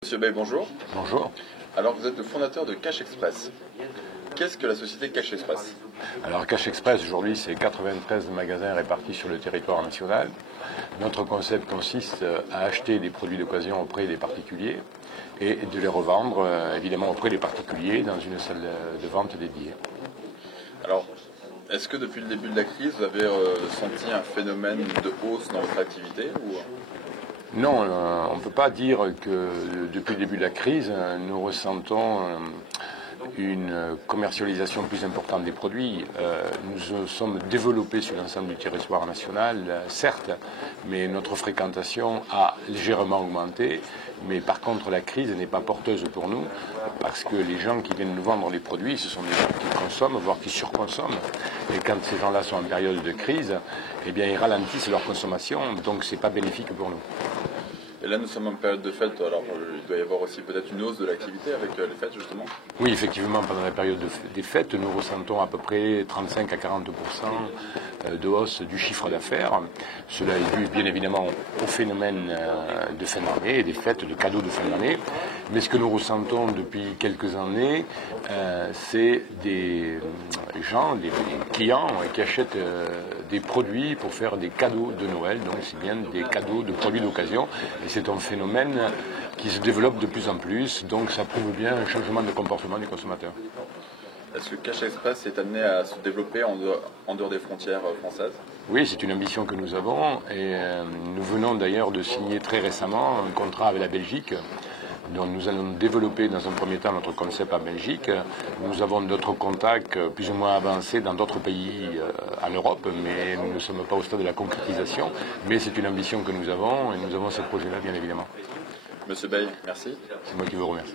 Monsieur Bay, bonjour. Bonjour. Alors, vous êtes le fondateur de Cash Express. Qu'est-ce que la société Cash Express? Alors Cash Express, aujourd'hui, c'est 93 magasins répartis sur le territoire national. Notre concept consiste à acheter des produits d'occasion auprès des particuliers et de les revendre, évidemment, auprès des particuliers dans une salle de vente dédiée. Alors, est-ce que depuis le début de la crise, vous avez senti un phénomène de hausse dans votre activité ou... Non, on ne peut pas dire que depuis le début de la crise, nous ressentons une commercialisation plus importante des produits. Nous sommes développés sur l'ensemble du territoire national, certes, mais notre fréquentation a légèrement augmenté. Mais par contre, la crise n'est pas porteuse pour nous, parce que les gens qui viennent nous vendre les produits, ce sont des gens qui consomment, voire qui surconsomment. Et quand ces gens-là sont en période de crise, eh bien, ils ralentissent leur consommation, donc ce n'est pas bénéfique pour nous. Et là, nous sommes en période de fête, alors il doit y avoir aussi peut-être une hausse de l'activité avec les fêtes, justement. Oui, effectivement, pendant la période des fêtes, nous ressentons à peu près 35 à 40% de hausse du chiffre d'affaires. Cela est dû, bien évidemment, au phénomène de fin d'année, des fêtes, de cadeaux de fin d'année. Mais ce que nous ressentons depuis quelques années, c'est des gens, des clients qui achètent des produits pour faire des cadeaux de Noël. Donc, c'est bien des cadeaux de produits d'occasion. Et c'est un phénomène qui se développe de plus en plus, donc ça prouve bien un changement de comportement du consommateur. Est-ce que Cash Express est amené à se développer en dehors des frontières françaises? Oui, c'est une ambition que nous avons et nous venons d'ailleurs de signer très récemment un contrat avec la Belgique. Donc nous allons développer dans un premier temps notre concept en Belgique. Nous avons d'autres contacts plus ou moins avancés dans d'autres pays en Europe, mais nous ne sommes pas au stade de la concrétisation. Mais c'est une ambition que nous avons et nous avons ce projet-là, bien évidemment. Monsieur Bay, merci. C'est moi qui vous remercie.